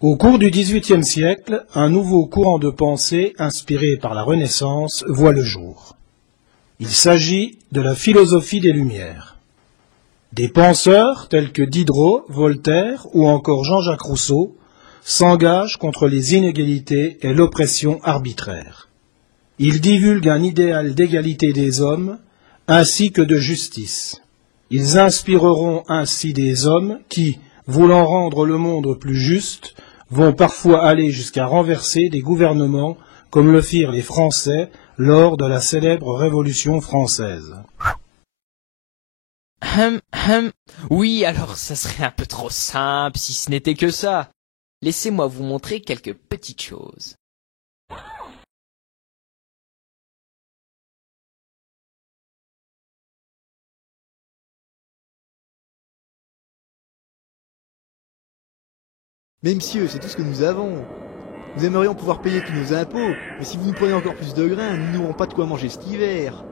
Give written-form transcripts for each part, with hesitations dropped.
Au cours du XVIIIe siècle, un nouveau courant de pensée inspiré par la Renaissance voit le jour. Il s'agit de la philosophie des Lumières. Des penseurs tels que Diderot, Voltaire ou encore Jean-Jacques Rousseau s'engagent contre les inégalités et l'oppression arbitraire. Ils divulguent un idéal d'égalité des hommes ainsi que de justice. Ils inspireront ainsi des hommes qui, voulant rendre le monde plus juste, vont parfois aller jusqu'à renverser des gouvernements comme le firent les Français lors de la célèbre Révolution française. Oui, alors ça serait un peu trop simple si ce n'était que ça. Laissez-moi vous montrer quelques petites choses. Mais monsieur, c'est tout ce que nous avons. Nous aimerions pouvoir payer tous nos impôts, mais si vous nous prenez encore plus de grains, nous n'aurons pas de quoi manger cet hiver.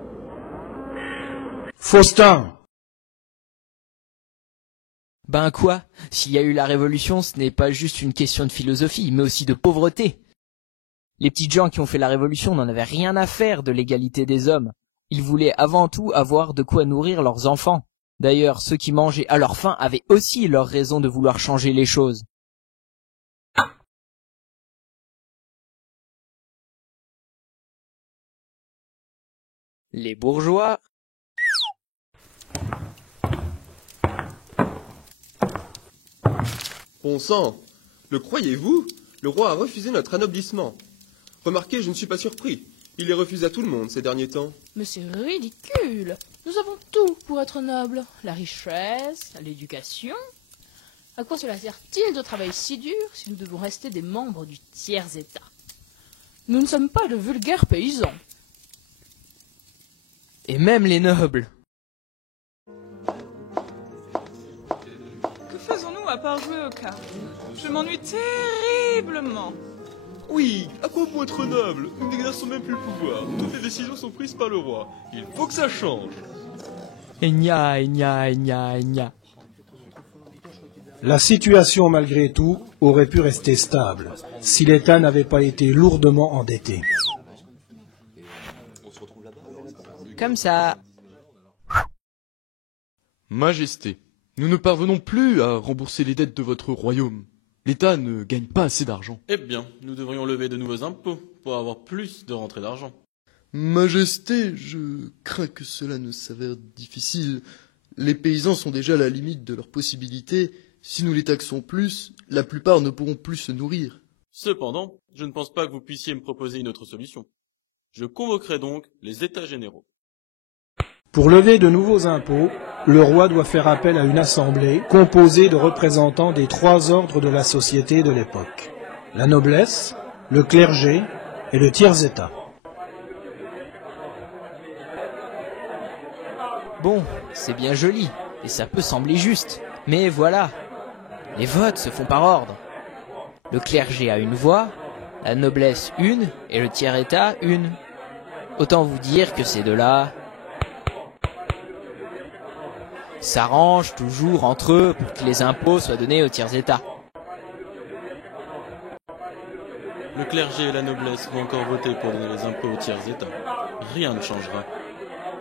Faustin! Ben quoi? S'il y a eu la Révolution, ce n'est pas juste une question de philosophie, mais aussi de pauvreté. Les petites gens qui ont fait la Révolution n'en avaient rien à faire de l'égalité des hommes. Ils voulaient avant tout avoir de quoi nourrir leurs enfants. D'ailleurs, ceux qui mangeaient à leur faim avaient aussi leur raison de vouloir changer les choses. Les bourgeois... Bon sang, le croyez-vous? Le roi a refusé notre anoblissement. Remarquez, je ne suis pas surpris. Il les refuse à tout le monde ces derniers temps. Mais c'est ridicule. Nous avons tout pour être nobles. La richesse, l'éducation. À quoi cela sert-il de travailler si dur si nous devons rester des membres du tiers-état? Nous ne sommes pas de vulgaires paysans. Et même les nobles. Que faisons-nous à part jouer aux cartes? Je m'ennuie terriblement. Oui, à quoi bon être noble? Nous n'exerçons même plus le pouvoir. Toutes les décisions sont prises par le roi. Il faut que ça change. Gna. La situation, malgré tout, aurait pu rester stable si l'État n'avait pas été lourdement endetté. Comme ça. Majesté, nous ne parvenons plus à rembourser les dettes de votre royaume. L'État ne gagne pas assez d'argent. Eh bien, nous devrions lever de nouveaux impôts pour avoir plus de rentrées d'argent. Majesté, je crains que cela ne s'avère difficile. Les paysans sont déjà à la limite de leurs possibilités. Si nous les taxons plus, la plupart ne pourront plus se nourrir. Cependant, je ne pense pas que vous puissiez me proposer une autre solution. Je convoquerai donc les États généraux. Pour lever de nouveaux impôts, le roi doit faire appel à une assemblée composée de représentants des 3 ordres de la société de l'époque. La noblesse, le clergé et le tiers-état. Bon, c'est bien joli, et ça peut sembler juste. Mais voilà, les votes se font par ordre. Le clergé a une voix, la noblesse une, et le tiers-état une. Autant vous dire que ces deux-là s'arrangent toujours entre eux pour que les impôts soient donnés au tiers-état. Le clergé et la noblesse vont encore voter pour donner les impôts au tiers-état. Rien ne changera.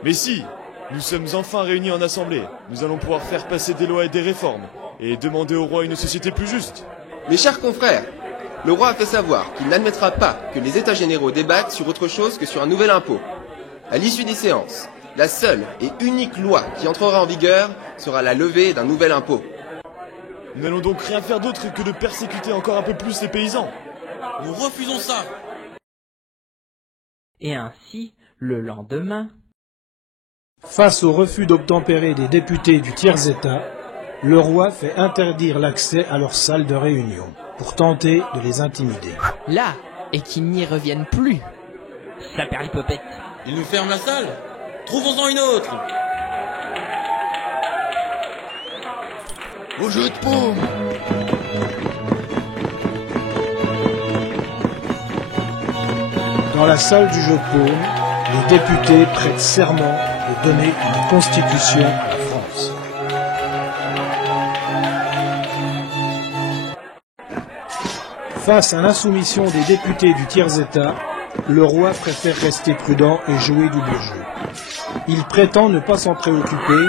Mais si, nous sommes enfin réunis en assemblée. Nous allons pouvoir faire passer des lois et des réformes, et demander au roi une société plus juste. Mes chers confrères, le roi a fait savoir qu'il n'admettra pas que les États généraux débattent sur autre chose que sur un nouvel impôt. À l'issue des séances, la seule et unique loi qui entrera en vigueur sera la levée d'un nouvel impôt. Nous n'allons donc rien faire d'autre que de persécuter encore un peu plus les paysans. Nous refusons ça. Et ainsi, le lendemain... Face au refus d'obtempérer des députés du tiers-état, le roi fait interdire l'accès à leurs salles de réunion pour tenter de les intimider. Là, et qu'ils n'y reviennent plus. Saperlipopette. Ils nous ferment la salle. Trouvons-en une autre. Au jeu de paume. Dans la salle du jeu de paume, les députés prêtent serment de donner une constitution à la France. Face à l'insoumission des députés du tiers-État, le roi préfère rester prudent et jouer double jeu. Il prétend ne pas s'en préoccuper,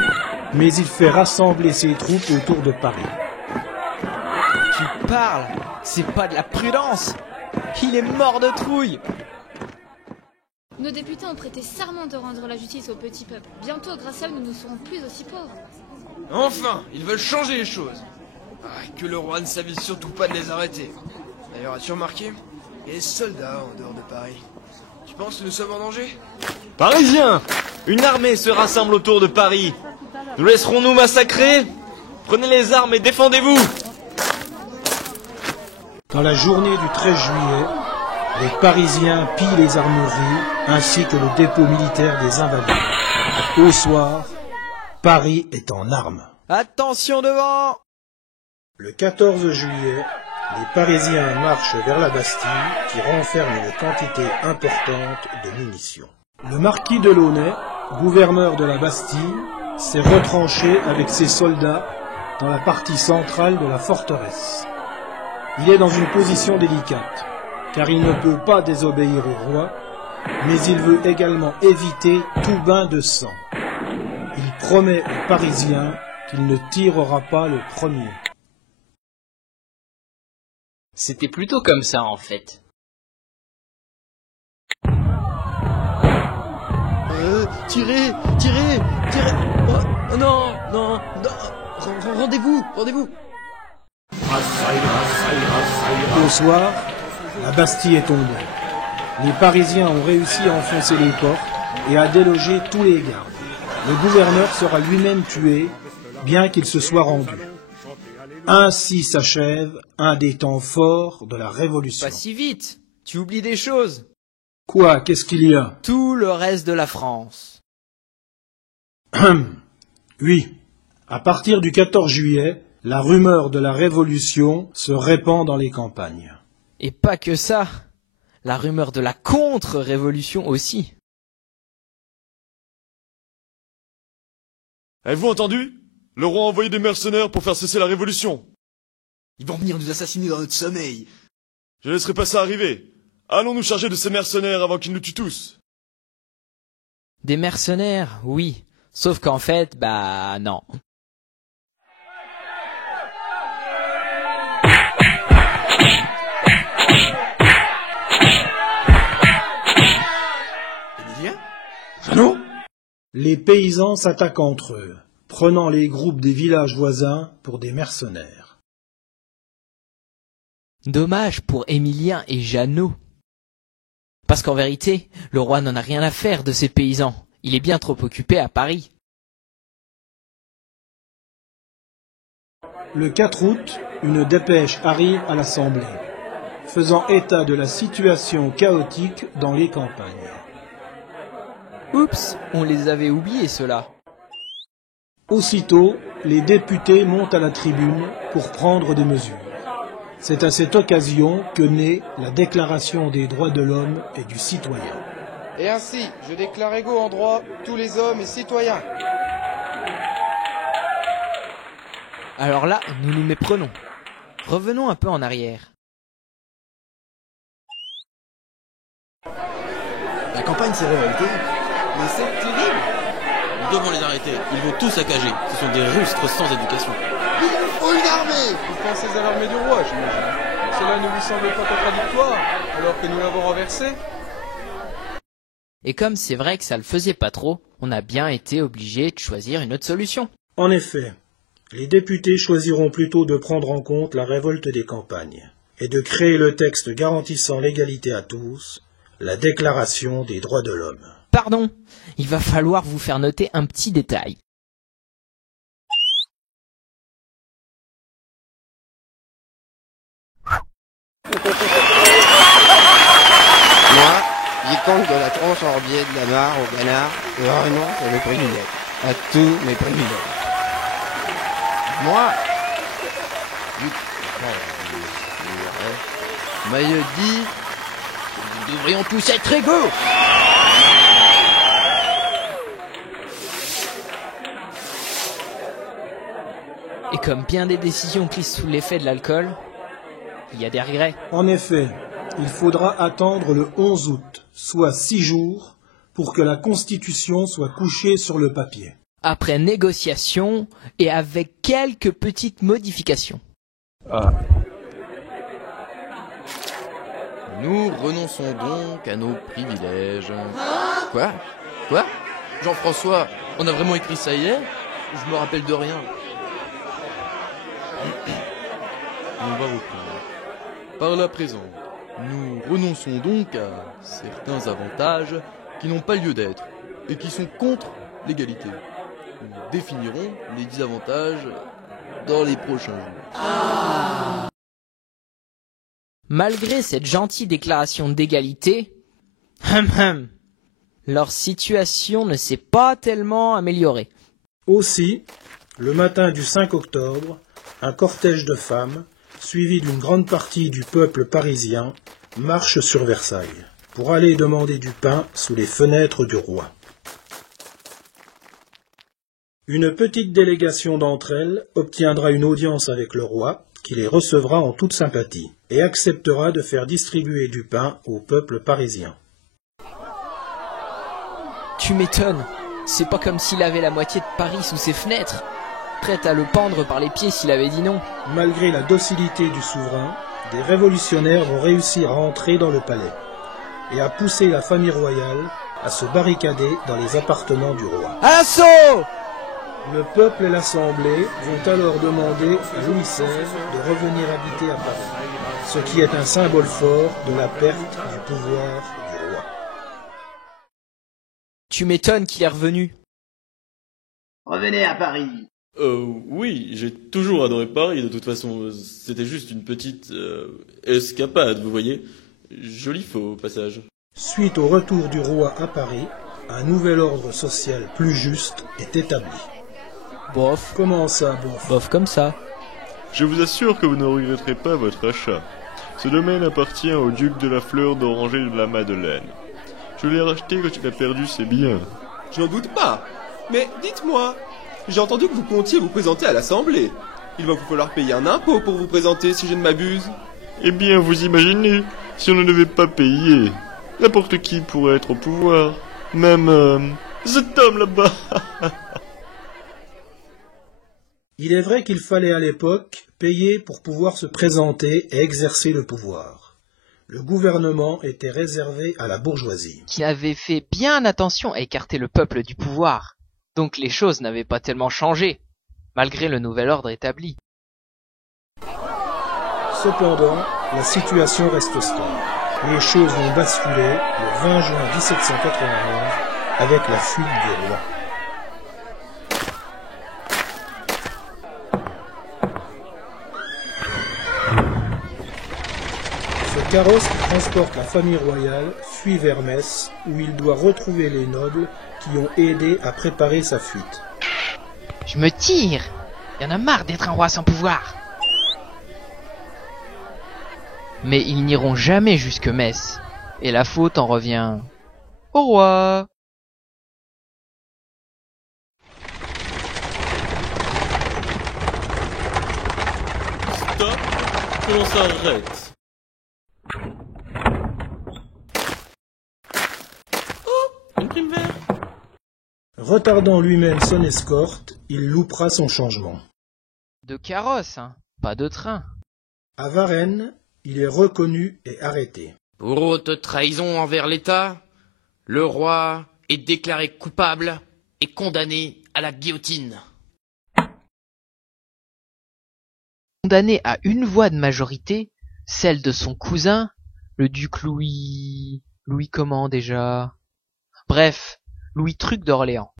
mais il fait rassembler ses troupes autour de Paris. Tu parles, c'est pas de la prudence. Il est mort de trouille. Nos députés ont prêté serment de rendre la justice au petit peuple. Bientôt, grâce à eux, nous ne serons plus aussi pauvres. Enfin, ils veulent changer les choses. Que le roi ne s'avise surtout pas de les arrêter. D'ailleurs, as-tu remarqué? Il y a des soldats en dehors de Paris. Tu penses que nous sommes en danger? Parisiens! Une armée se rassemble autour de Paris. Nous laisserons-nous massacrer? Prenez les armes et défendez-vous! Dans la journée du 13 juillet, les Parisiens pillent les armeries ainsi que le dépôt militaire des invalides. Au soir, Paris est en armes. Attention devant! Le 14 juillet, les Parisiens marchent vers la Bastille qui renferme une quantité importante de munitions. Le marquis de Launay, gouverneur de la Bastille, s'est retranché avec ses soldats dans la partie centrale de la forteresse. Il est dans une position délicate, car il ne peut pas désobéir au roi, mais il veut également éviter tout bain de sang. Il promet aux Parisiens qu'il ne tirera pas le premier. C'était plutôt comme ça en fait. Tirez! Oh, non! Rendez-vous! Au soir, la Bastille est tombée. Les Parisiens ont réussi à enfoncer les portes et à déloger tous les gardes. Le gouverneur sera lui-même tué, bien qu'il se soit rendu. Ainsi s'achève un des temps forts de la Révolution. Pas si vite, tu oublies des choses. Quoi? Qu'est-ce qu'il y a? Tout le reste de la France. Oui, à partir du 14 juillet, la rumeur de la Révolution se répand dans les campagnes. Et pas que ça, la rumeur de la contre-révolution aussi. Avez-vous entendu? Le roi a envoyé des mercenaires pour faire cesser la révolution. Ils vont venir nous assassiner dans notre sommeil. Je ne laisserai pas ça arriver. Allons nous charger de ces mercenaires avant qu'ils nous tuent tous. Des mercenaires, oui. Sauf qu'en fait, non. Jeannot ? Les paysans s'attaquent entre eux, prenant les groupes des villages voisins pour des mercenaires. Dommage pour Émilien et Jeannot. Parce qu'en vérité, le roi n'en a rien à faire de ces paysans. Il est bien trop occupé à Paris. Le 4 août, une dépêche arrive à l'Assemblée, faisant état de la situation chaotique dans les campagnes. Oups, on les avait oubliés ceux-là. Aussitôt, les députés montent à la tribune pour prendre des mesures. C'est à cette occasion que naît la Déclaration des droits de l'homme et du citoyen. Et ainsi, je déclare égaux en droit tous les hommes et citoyens. Alors là, nous nous méprenons. Revenons un peu en arrière. La campagne s'est révoltée. Mais c'est terrible. Nous devons les arrêter. Ils vont tous saccager. Ce sont des rustres sans éducation. Il nous faut une armée. Vous pensez à l'armée du roi, j'imagine. Cela ne vous semble pas contradictoire, alors que nous l'avons renversé? Et comme c'est vrai que ça le faisait pas trop, on a bien été obligé de choisir une autre solution. En effet, les députés choisiront plutôt de prendre en compte la révolte des campagnes et de créer le texte garantissant l'égalité à tous, la Déclaration des droits de l'homme. Pardon, il va falloir vous faire noter un petit détail. Moi, vicomte de la tronche orbier de la mare au canard, je renonce à mes privilèges, à tous mes privilèges. Moi, Maillot dit, nous devrions tous être égaux. Et comme bien des décisions prises sous l'effet de l'alcool, il y a des regrets. En effet, il faudra attendre le 11 août, soit 6 jours, pour que la Constitution soit couchée sur le papier. Après négociation et avec quelques petites modifications. Nous renonçons donc à nos privilèges. Quoi ? Jean-François, on a vraiment écrit ça hier ? Je me rappelle de rien. On va reprendre. Par la présente, nous renonçons donc à certains avantages qui n'ont pas lieu d'être et qui sont contre l'égalité. Nous définirons les désavantages dans les prochains jours. Malgré cette gentille déclaration d'égalité, leur situation ne s'est pas tellement améliorée. Aussi, le matin du 5 octobre, un cortège de femmes, suivi d'une grande partie du peuple parisien, marche sur Versailles pour aller demander du pain sous les fenêtres du roi. Une petite délégation d'entre elles obtiendra une audience avec le roi, qui les recevra en toute sympathie, et acceptera de faire distribuer du pain au peuple parisien. Tu m'étonnes, c'est pas comme s'il avait la moitié de Paris sous ses fenêtres, prêt à le pendre par les pieds s'il avait dit non. Malgré la docilité du souverain, des révolutionnaires vont réussir à entrer dans le palais, et à pousser la famille royale à se barricader dans les appartements du roi. À l'assaut! Le peuple et l'Assemblée vont alors demander à Louis XVI de revenir habiter à Paris, ce qui est un symbole fort de la perte du pouvoir du roi. Tu m'étonnes qu'il est revenu. Revenez à Paris. Oui, j'ai toujours adoré Paris, de toute façon. C'était juste une petite escapade, vous voyez. Joli faux, au passage. Suite au retour du roi à Paris, un nouvel ordre social plus juste est établi. Bof. Comment ça, bof? Bof comme ça. Je vous assure que vous ne regretterez pas votre achat. Ce domaine appartient au duc de la Fleur d'Oranger de la Madeleine. Je l'ai racheté quand il a perdu ses biens. Je n'en doute pas. Mais dites-moi, j'ai entendu que vous comptiez vous présenter à l'Assemblée. Il va vous falloir payer un impôt pour vous présenter, si je ne m'abuse. Eh bien, vous imaginez, si on ne devait pas payer, n'importe qui pourrait être au pouvoir. Même cet homme là-bas. Il est vrai qu'il fallait à l'époque payer pour pouvoir se présenter et exercer le pouvoir. Le gouvernement était réservé à la bourgeoisie, qui avait fait bien attention à écarter le peuple du pouvoir. Donc les choses n'avaient pas tellement changé, malgré le nouvel ordre établi. Cependant, la situation reste stable. Les choses vont basculer le 20 juin 1791 avec la fuite du roi. Ce carrosse qui transporte la famille royale fuit vers Metz, où il doit retrouver les nobles qui ont aidé à préparer sa fuite. Je me tire! Y en a marre d'être un roi sans pouvoir! Mais ils n'iront jamais jusque Metz, et la faute en revient au roi. Stop, que l'on s'arrête. Oh, une prime verte. Retardant lui-même son escorte, il loupera son changement. De carrosse, hein, pas de train. À Varennes, il est reconnu et arrêté. Pour haute trahison envers l'État, le roi est déclaré coupable et condamné à la guillotine. Condamné à une voix de majorité, celle de son cousin, le duc Louis comment déjà? Bref, Louis Truc d'Orléans.